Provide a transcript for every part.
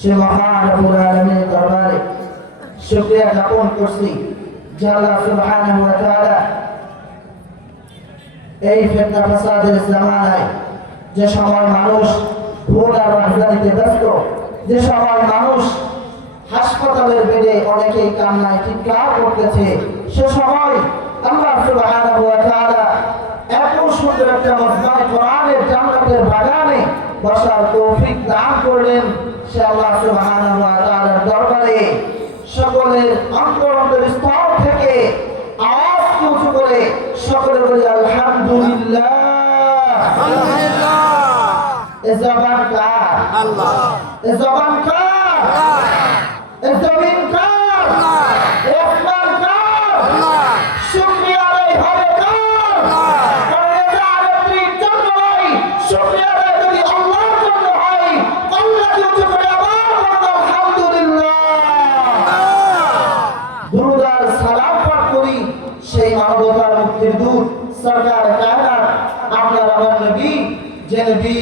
সে মহান রব্বুল আলামিনের দরবারে শুকরিয়া জ্ঞাপন করছি যে আল্লাহ সুবহানাহু ওয়া তাআলা এই ফিতনা ফাসাদের জামানায় যে সময় মানুষ ভোট আর রাজনীতিতে ব্যস্ত, যে সময় মানুষ হাসপাতালের বেডে অনেকেই কান্নায় চিৎকার করতেছে, সে সময় আল্লাহ সুবহানাহু ওয়া তাআলা এত সুন্দর একটা মজমায়ে কোরআনের জান্নাতের বাগানে বসার তৌফিক দান করলেন। সে আল্লাহ সুবহানাহু ওয়া তাআলার দরবারে সকলের অন্তরস্থল থেকে আওয়াজ উঁচু করে সকলে বলি আলহামদুলিল্লাহ। আলহামদুলিল্লাহ। এ জবান কার? আল্লাহ। এ জবান কার? আল্লাহ। এ জমিন কার? আল্লাহ। এ আসমান কার? আল্লাহ। শুকরিয়া আদায় হবে কার? আল্লাহ। কারণ এটা আরেকটির জন্য নয়, শুকরিয়া আদায় যদি আল্লাহর জন্য হয়, আল্লাহকে উঁচু করে আবার বলুন আলহামদুলিল্লাহ। দুরূদ আর সালাম পাঠ করি সেই মানবতার মুক্তির দূত সরকার কায়নাত আপনার আমার নবী, যে নবী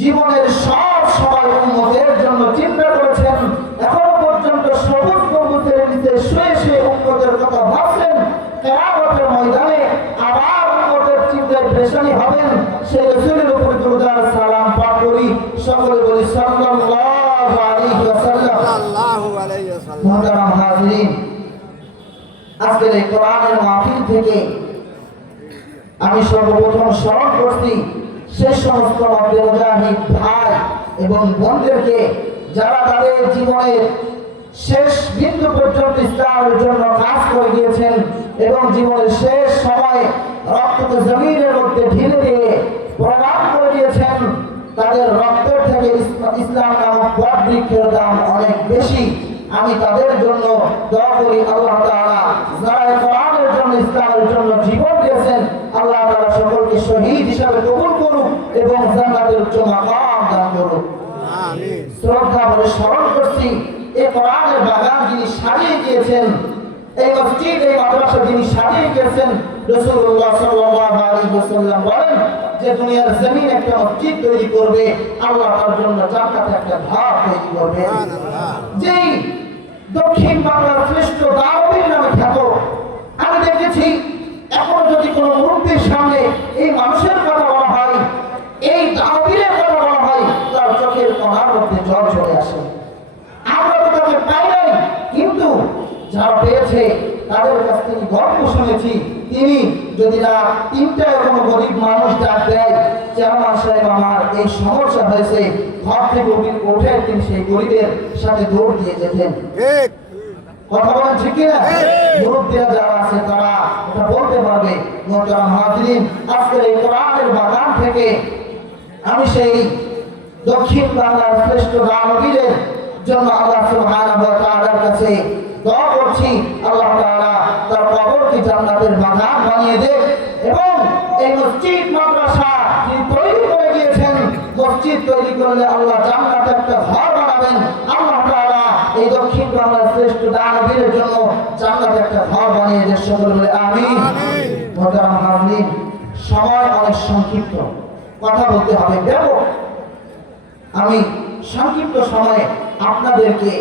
জীবনের সব সময় উম্মতের জন্য চিন্তা করেছেন, এখনো পর্যন্ত সবুজ গম্বুজের নিচে শুয়ে শুয়ে উম্মতের কথা ভাবছেন, কিয়ামতের ময়দানে আবার উম্মতের চিন্তায় পেরেশানি হবেন, সেই রাসূলের উপর দুরূদ আর সালাম পাঠ করি। সকলে বলি সাল্লাল্লাহু আলাইহি ওয়াসাল্লাম। সাল্লাল্লাহু আলাইহি ওয়াসাল্লাম। মুহতারাম হাজিরিন, আজকে আজকের এই কোরআনের মাহফিল থেকে আমি সর্বপ্রথম স্মরণ করছি সেই সমস্ত মুজাহিদ ভাই এবং বোনদেরকে যারা তাদের জীবনের শেষ বিন্দু পর্যন্ত ইসলামের জন্য কাজ করে গিয়েছেন এবং জীবনের শেষ সময়ে রক্তকে জমিনের মধ্যে ঢেলে দিয়ে প্রমাণ করে দিয়েছেন তাদের রক্তের থেকে ইসলাম নামক বট বৃক্ষের দাম অনেক বেশি। আমি তাদের জন্য দোয়া করি, আল্লাহ তাআলা যারা কোরআনের জন্য ইসলামের জন্য জীবন দিয়েছেন আল্লাহ তাআলা সকলকে শহীদ হিসাবে কবুল করুক এবং জান্নাতের উচ্চ মাকাম দান করুক। আমিন। শ্রদ্ধা ভরে স্মরণ করছি এই কোরআনের বাগান যিনি সাজিয়ে দিয়েছেন, এই মসজিদ এই মাদ্রাসা যিনি সাজিয়ে দিয়েছেন, রাসূলুল্লাহ সাল্লাল্লাহু আলাইহি ওয়াসাল্লাম বলেন যে দুনিয়ার জমিন একটা মসজিদ তৈরি করবে, আল্লাহ তার জন্য জান্নাতে একটা ঘর তৈরি করবে। যেই দক্ষিণ বাংলার শ্রেষ্ঠ দাওয়াতের নামে খ্যাত, আমি দেখেছি এখন যদি কোনো মুরব্বির সামনে এই মানুষের কথা বলা হয়, এই দাওয়াতের কথা বলা হয়, তার চোখের কোণার মধ্যে জল চলে আসে। আমরা তো তাকে পাই নাই, কিন্তু যারা পেয়েছে তাদের কাছ থেকে গল্প শুনেছি। তিনি যদি না তিনটায় কোনো গরিব মানুষ ডাক দেয়, চেয়ারম্যান সাহেব আমার এই সমস্যা হয়েছে, ঘর থেকে উঠে তিনি সেই গরিবের সাথে দৌড় দিয়ে যেতেন। কথা বলেন ঠিক কিনা? মুরব্বিরা যারা আছে তারা এটা বলতে পারবে। মোহতারাম হাজিরিন, আজকের এই কোরআনের বাগান থেকে আমি সেই দক্ষিণ বাংলার শ্রেষ্ঠ দানবীরের জন্য আল্লাহ সুবহানাহু ওয়া তাআলার কাছে দোয়া করছি, আল্লাহ তাআলা তার কবরকে জান্নাতের বাগান বানিয়ে দেন এবং এই মসজিদ মাদ্রাসা যিনি তৈরি করে দিয়েছেন, মসজিদ তৈরি করলে আল্লাহ জান্নাতে একটা ঘর বানাবেন। আল্লাহ তাআলা এই দক্ষিণ বাংলার শ্রেষ্ঠ দানবীরের জন্য জান্নাতে একটা ঘর বানিয়ে দেন। সকলে বলে আমিন। মোহতারাম হাজিরিন, সময় অনেক সংক্ষিপ্ত, কথা বলতে হবে ব্যাপক। আমি সংক্ষিপ্ত সময়ে আপনাদেরকে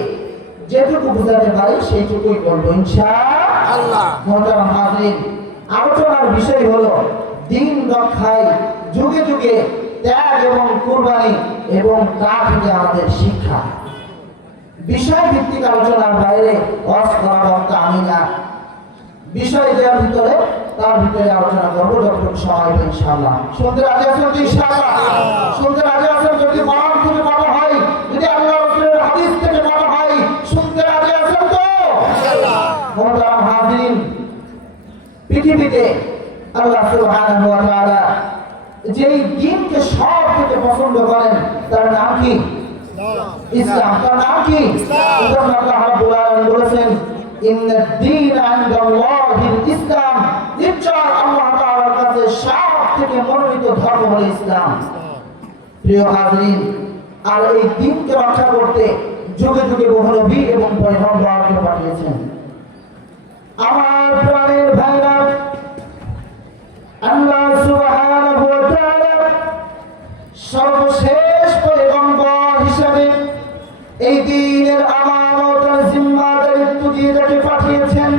যেটুকু বোঝাতে পারি সেইটুকুই বলবো ইনশাআল্লাহ। মোহতারাম হাজিরিন, আলোচনার বিষয় হলো দিন রক্ষায় যুগে যুগে ত্যাগ এবং কুরবানি এবং তা থেকে আমাদের শিক্ষা। বিষয় ভিত্তিক আলোচনার বাইরে ওয়াজ করা বক্তা আমি না। বিষয় দেওয়ার ভিতরে তার ভিতরে আলোচনা করবো যতটুকু সময় পাই ইনশাআল্লাহ। শুনতে রাজি আছেন তো ইনশাআল্লাহ? শুনতে রাজি আছেন? যদি কোরআন থেকে বলা হয়, যদি আল্লাহ রাসূলের হাদিস থেকে বলা হয়, শুনতে রাজি আছেন তো ইনশাআল্লাহ? মোহতারাম হাজিরিন, পৃথিবীতে আল্লাহ সুবহানাহু ওয়া তাআলা যেই দ্বীনকে সব থেকে পছন্দ করেন তার নাম কি? ইসলাম। তার নাম কি? ইসলাম। আল্লাহ রাব্বুল আলামিন বলেছেন ইন্নাদ দীনা ইনদাল্লাহিল ইসলাম, নিশ্চয় আল্লাহ তাআলার কাছে সব থেকে মনোনীত ধর্ম হলো ইসলাম। প্রিয় হাজিরিন, আর এই দ্বীনকে রক্ষা করতে যুগে যুগে বহু নবী এবং পয়গম্বরকে পাঠিয়েছেন। আমার প্রাণের ভাইরা, আল্লাহ সুবহানাহু ওয়া তাআলা সর্বশেষ পয়গম্বর হিসেবে এই দ্বীনের আমানত আর জিম্মাদারিত্ব দিয়ে যাকে পাঠিয়েছেন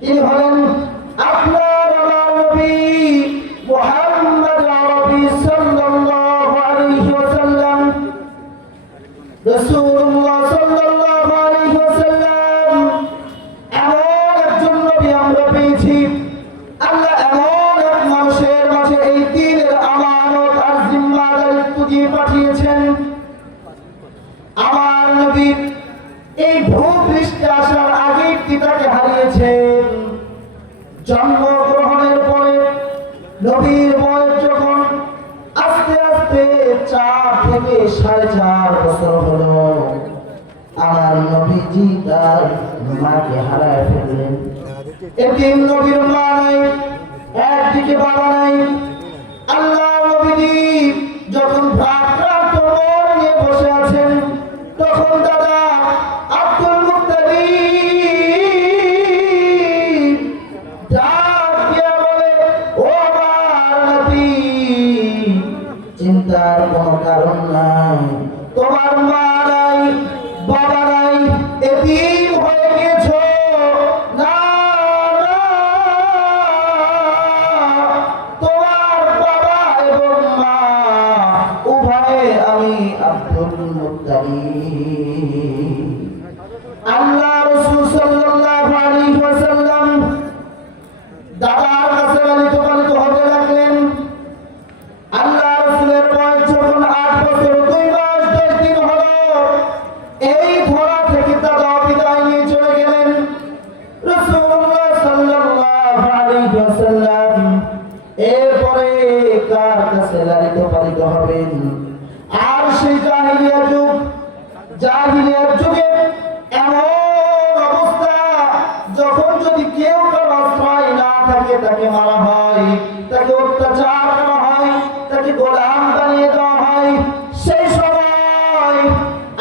তিনি হলেন আপনার আমার নবী মুহাম্মদ আরবি সাল্লাল্লাহু আলাইহি ওয়াসাল্লাম। রাসূলুল্লাহ সাল্লাল্লাহু আলাইহি ওয়াসাল্লাম এমন একজন নবী আমরা পেয়েছি, আল্লাহ এমন এক মানুষের মাঝে এই দ্বীনের আমানত আর জিম্মাদারিত্ব দিয়ে পাঠিয়েছেন। আমার নবী এই ভূপৃষ্ঠে আসার আগেই পিতাকে হারিয়েছেন। জন্মগ্রহণের পরে নবীর বয়স যখন আস্তে আস্তে 4 থেকে 4.5 বছর হলো, আমার নবীজি তার মাকে হারায় ফেললেন। এতিম নবীর মা নাই, একদিকে বাবা নাই। আল্লাহ নবীজি যখন প্রাক্রান্ত মন নিয়ে বসে আছেন, তখন দাদা আব্দুল মুত্তালিব ডাক দিয়া বলে, ও আমার নাতি, চিন্তার কোনো কারণ নাই, তোমার মা নাই, বাবা নাই, এতিম হয়ে গেছো। না, তোমার বাবা এবং মা কাছে লালিত পালিত হবেন। আর সেই জাহিলিয়ার যুগে এমন অবস্থা, যখন যদি কেউ কারো আশ্রয় না থাকে তাকে মারা হয়, তাকে অত্যাচার করা হয়, তাকে গোলাম বানিয়ে দেওয়া হয়। সেই সময়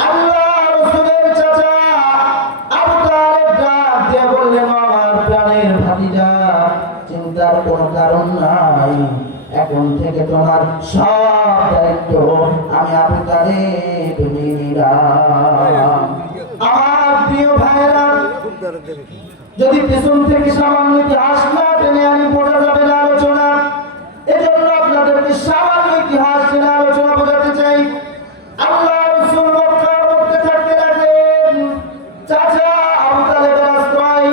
আল্লাহ রাসূলের চাচা আবু তালেব ডাক দিয়ে বললেন, আমার প্রাণের ভাতিজা, চিন্তার কোনো কারণ নাই, এখন থেকে তোমার সব দায়িত্ব আমি আবু তালেব নিয়ে নিলাম। আমার প্রিয় ভাইরা, যদি পেছন থেকে সামান্য ইতিহাস না টেনে আমি বোঝা যাবে না আলোচনা, এজন্য আপনাদেরকে সামান্য ইতিহাস টেনে আলোচনা বোঝাতে চাই। আল্লাহ রাসূল মক্কার মধ্যে থাকতে লাগলেন। চাচা আবু তালেবের আশ্রয়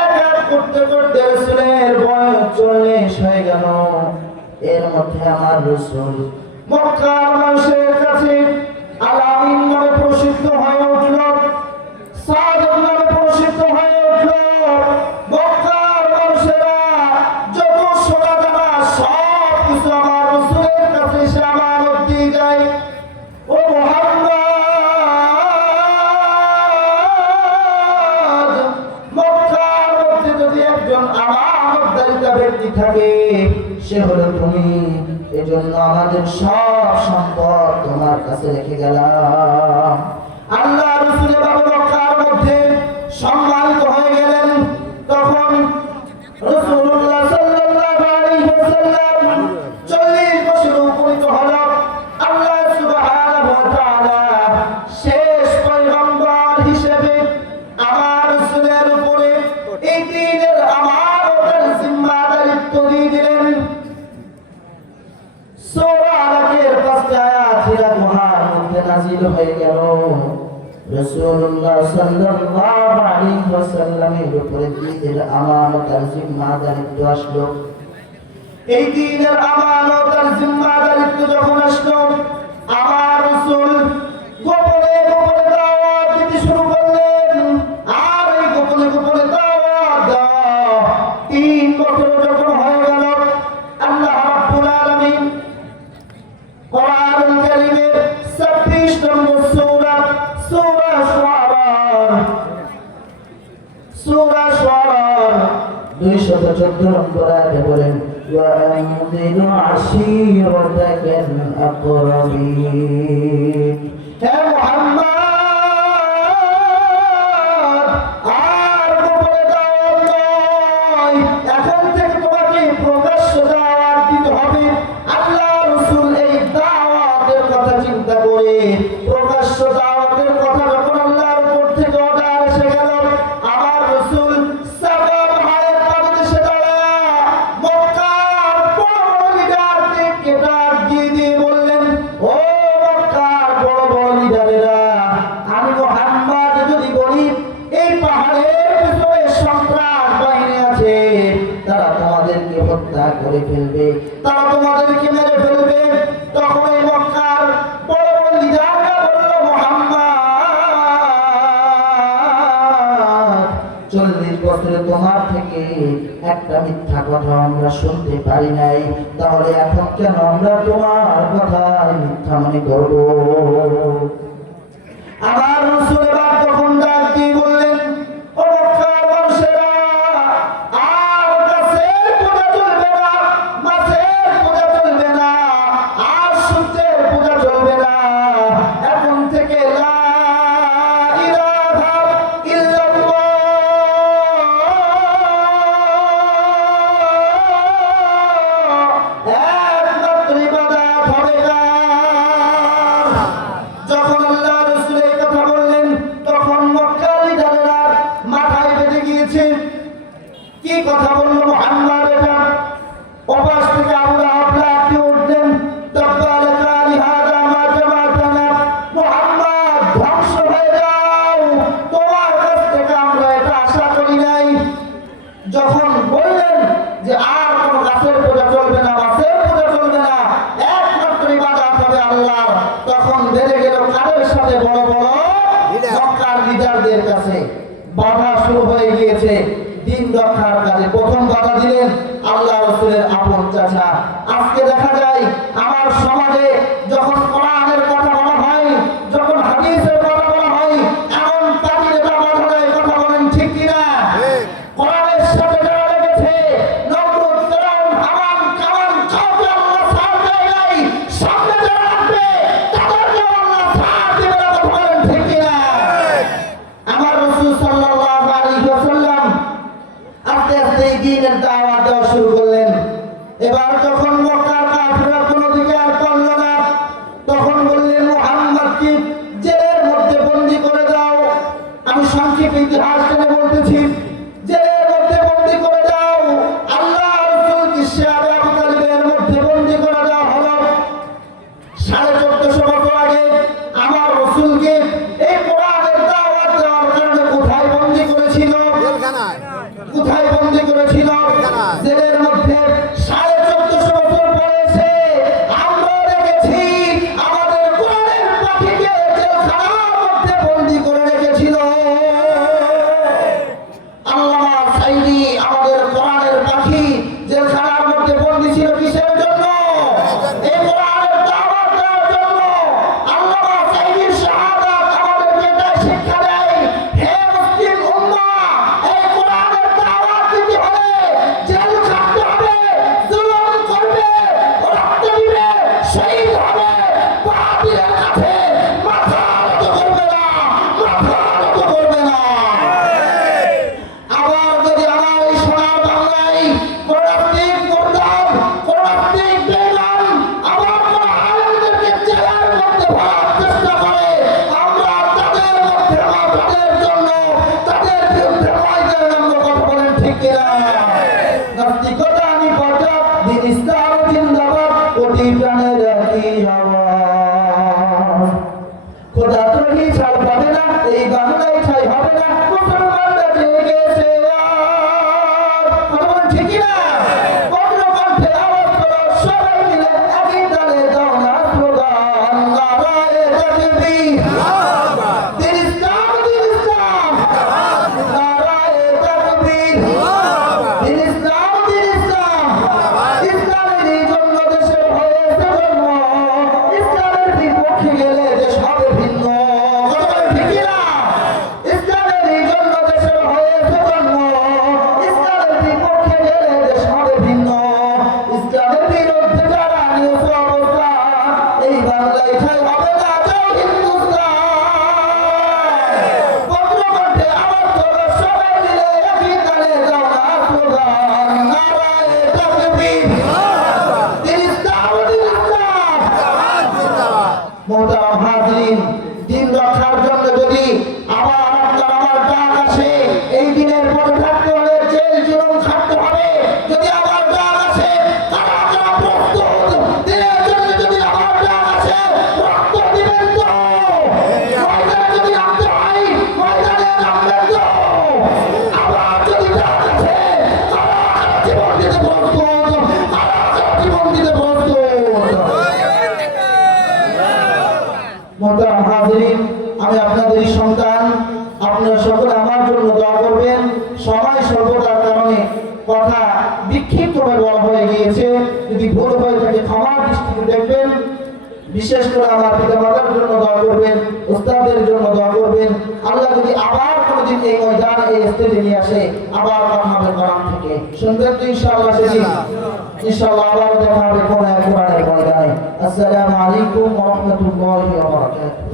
এক এক করতে করতে রাসূলের বয়স 40 হয়ে গেল। এর মধ্যে আমার রাসূল মক্কার মানুষের কাছে আলামিন নামে প্রসিদ্ধ হয়ে উঠল, সাদিক নামে প্রসিদ্ধ হয়ে উঠল। মক্কার মানুষেরা যত সোনা দানা সব কিছু আমার রাসূলের কাছে এসে আমানত দিয়ে যায়। ও মুহাম্মদ, মক্কার মধ্যে যদি একজন আমানতদারিতা ব্যক্তি থাকে সে হলো তুমি। এজন্য আমাদের সব সম্পদ তোমার কাছে রেখে গেলাম। আল্লাহ রাসূল বাবা মক্কার মধ্যে সম্মানিত হয়ে গেলেন। তখন রাসূলুল্লাহ সাল্লাল্লাহু আলাইহি ওয়াসাল্লাম 40 বছর উপনীত হল। আল্লাহ সুবহানাহু ওয়া তাআলা শেষ পয়গম্বর হিসেবে আমার রাসূলের উপরে এই দ্বীনের আমানতের জিম্মাদারিত্ব দিয়ে দিলেন। সূরা আলাকের 5টি আয়াত হীরা গুহার মধ্যে নাযিল হয়ে গেল। রাসূলুল্লাহ সাল্লাল্লাহু আলাইহি ওয়াসাল্লামের উপরে দ্বীনের আমানত আর জিম্মাদারিত্ব আসলো। এই দ্বীনের আমানত আর জিম্মাদারিত্ব যখন আসলো, আমার রাসূল গোপনে গোপনে দাওয়াত দিতে শুরু করলেন। আর এই গোপনে গোপনে দাওয়াত দেওয়া 3 বছর যখন হয়ে গেল, আল্লাহ রাব্বুল আলামিন কোরআনুল কারীমের 26 নম্বর সূরা শুআরা 214 নম্বর আয়াতে বলেন, وأنذر عشيرتك الأقربين। হে মুহাম্মদ, আর গোপনে দাওয়াত নয়, এখন থেকে তোমাকে প্রকাশ্য দাওয়াত দিতে হবে। আল্লাহ রাসূল এই দাওয়াতের কথা চিন্তা করে প্রকাশ্য দাওয়াতের কথা যখন আল্লাহর উপর থেকে অর্ডার এসে গেল, আমার রাসূল সাবা পাহাড়ের পাদদেশে দাঁড়ায়া মক্কার বড় বড় লিডারদেরকে ডাক দিয়ে বললেন, ও মক্কার বড় বড় লিডারেরা, আমি মুহাম্মদ যদি বলি এই পাহাড়ের পিছনে সন্ত্রাস বাহিনী আছে, তারা তোমাদেরকে হত্যা করে ফেলবে, তারা তোমাদেরকে মেরে ফেলবে, তখন এই মক্কার বড় বড় লিডাররা বলল, মুহাম্মদ, 40 বছরে তোমার থেকে একটা মিথ্যা কথা আমরা শুনতে পারি নাই, তাহলে এখন কেন আমরা তোমার কথা মিথ্যা মনে করব? আমার রাসূল তখন ডাক দিয়ে বললেন, ও মক্কার মানুষেরা, আর গাছের পূজা চলবে না, মাছের পূজা চলবে না, আর সূর্যের পূজা চলবে না। এখন থেকে লা ইলাহা ইল্লাল্লাহ, একমাত্র ইবাদত হবে না। যখন আল্লাহ রাসূল এই কথা বললেন, তখন মক্কার লিডাররা মাথায় বেঁধে গিয়েছে। কি কথা বলল মুহাম্মদ এটা? ওপাশ থেকে আবু লাহাব লাফ উঠলেন, তাব্বা লাকা লিহাযা মা জামাতানা, মুহাম্মদ ধ্বংস হয়ে যাও, তোমার কাছ থেকে আমরা এটা আশা করি নাই। যখন বললেন যে আর কোন গাছের পূজা চলবে না, মাছের পূজা চলবে না, একমাত্র ইবাদত হবে আল্লাহর, তখন বেড়ে গেল কাদের সাথে? বড় বড় মক্কার লিডারদের কাছে বাধা শুরু হয়ে গিয়েছে। দিন রক্ষার কাজে প্রথম বাধা দিলেন আল্লাহ রাসূলের আপন চাচা। আজকে দেখা যায় আমার সমাজে যখন কোরআনের কথা বলা হয়, যখন হাদিসের কথা বলা হয়, এমন পার্টিরা বাধা দেয়। কথা বলেন ঠিক কিনা? কোরআনের সাথে যারা লেগেছে, নমরুদ, ফিরআউন, হামান, কামান, কাউকে আল্লাহ ছাড় দেয় নাই। সামনে যারা আসবে তাদেরকে আল্লাহ ছাড় দিবে না। কথা বলেন ঠিক কিনা? আমার রাসূল সাল্লাল্লাহু আলাইহি ওয়াসাল্লাম আস্তে আস্তে দ্বীনের দাওয়াত দেওয়া শুরু করলেন। এবার যখন মক্কার কাফিররা কোনো দিকে আর পারল না, তখন বললেন মুহাম্মদকে জেলের মধ্যে বন্দী করে দাও। আমি সংক্ষিপ্ত ইতিহাস টেনে বলতেছি, জেলের মধ্যে বন্দী করে দাও। আল্লাহ রাসূলকে শিয়াবে আবু তালিবের মধ্যে বন্দী করে দেওয়া হলো। 1450 বছর আগে আমার রাসূলকে এই কোরআনের দাওয়াত দেওয়ার জন্য কোথায় বন্দী করেছিল? কোথায় বন্দী করেছিল? জেলের মধ্যে। 1450 বছর পরে আমরা দেখেছি আমাদের কোরআনের পাখিকে জেলখানার মধ্যে বন্দী করে রেখেছিল। আল্লামা সাঈদী আমাদের কোরআনের পাখি জেলখানার মধ্যে বন্দী ছিল কিসের জন্য? এই কোরআনের দাওয়াত দেওয়ার জন্য। আল্লামা সাঈদীর শাহাদাত আমাদেরকে এটাই শিক্ষা দেয়, হে মুসলিম উম্মাহ, এই কোরআনের দাওয়াত দিতে হলে জেল খাটতে হবে, জুলুম করবে, রক্ত দিবে, শহীদ হবে, বাতিলের কাছে মাথা নত করবে না, মাথা নত করবে না। আবার যদি আমার এই সোনার বাংলায় কোন রাষ্ট্রিক মুরতাদ, কোন রাষ্ট্রিক বেঈমান আবার কোন আলেমদেরকে জেলের মধ্যে ভরার চেষ্টা করে, আমরা তাদের মধ্যে তাদের জন্য তাদের বিরুদ্ধে ময়দানে নামবো। কথা বলেন ঠিক কিনা? নাস্তিকতা আমি পর্যাপ, দিন ইসলাম জিন্দাবাদ, কোটি প্রাণের একই আওয়াজ। খোদা তৈরি ছাড় পাবে না, এই বাংলায় ঠাই হবে না, মুসলমানরা জেগেছে আজ। কথা বলেন ঠিক কিনা? বজ্রকণ্ঠে আওয়াজ করো সবাই মিলে, একই তালে দাও না স্লোগান, নারায়ে তাকবীর, দিন ইসলাম, দিন ইসলাম, নারায়ে তাকবীর, দিন ইসলাম, দিন ইসলাম। ইসলামেরই জন্য দেশের হয়েছে জন্ম, ইসলামের বিপক্ষে গেলে দেশ হবে ভিন্ন। কথা বলেন ঠিক কিনা? ইসলামেরই জন্য দেশের হয়েছে জন্ম, ইসলামের বিপক্ষে গেলে দেশ হবে ভিন্ন। ইসলামের বিরুদ্ধে যারা নিয়েছে অবস্থান, এই বাংলায় ঠাঁই হবে না, যাও হিন্দুস্তান। বজ্রকণ্ঠে আওয়াজ করো সবাই মিলে, একই তালে দাও না স্লোগান, নারায়ে তাকবীর, দিন ইসলাম, দিন ইসলাম। মোহতারাম হাজরিন, দিন রক্ষার জন্য যদি আবার আপনার আমার ডাক আসে, এই দিনের পরে থাকতে হলে জেল জুলুম খাটতে হবে। যদি আবার ডাক আসে, কারা কারা প্রস্তুত? দিনের জন্য যদি আবার ডাক আসে, রক্ত দিবেন তো? ময়দানে যদি নামতে হয়, ময়দানে নামবেন তো? আবার যদি ডাক আসে, কারা কারা জীবন দিতে প্রস্তুত? কারা কারা জীবন দিতে প্রস্তুত? মোহতারাম হাজরিন, আমি আপনাদেরই সন্তান, আপনারা সকলে আমার জন্য দোয়া করবেন। সময় স্বল্পতার কারণে কথা বিক্ষিপ্তভাবে বলা হয়ে গিয়েছে, যদি ভুল হয়ে থাকে ক্ষমার দৃষ্টিতে দেখবেন। বিশেষ করে আমার পিতামাতার জন্য দোয়া করবেন, উস্তাদের জন্য দোয়া করবেন। আল্লাহ যদি আবার কোনোদিন এই ময়দানে এই স্টেজে নিয়ে আসে, আবার কথা হবে কোরআন থেকে, শুনবেন তো ইনশাআল্লাহ সেদিন? ইনশাআল্লাহ আবার দেখা হবে কোরআনের ময়দানে। আসসালামু আলাইকুম ওয়া রাহমাতুল্লাহি ওয়া বারাকাতুহু।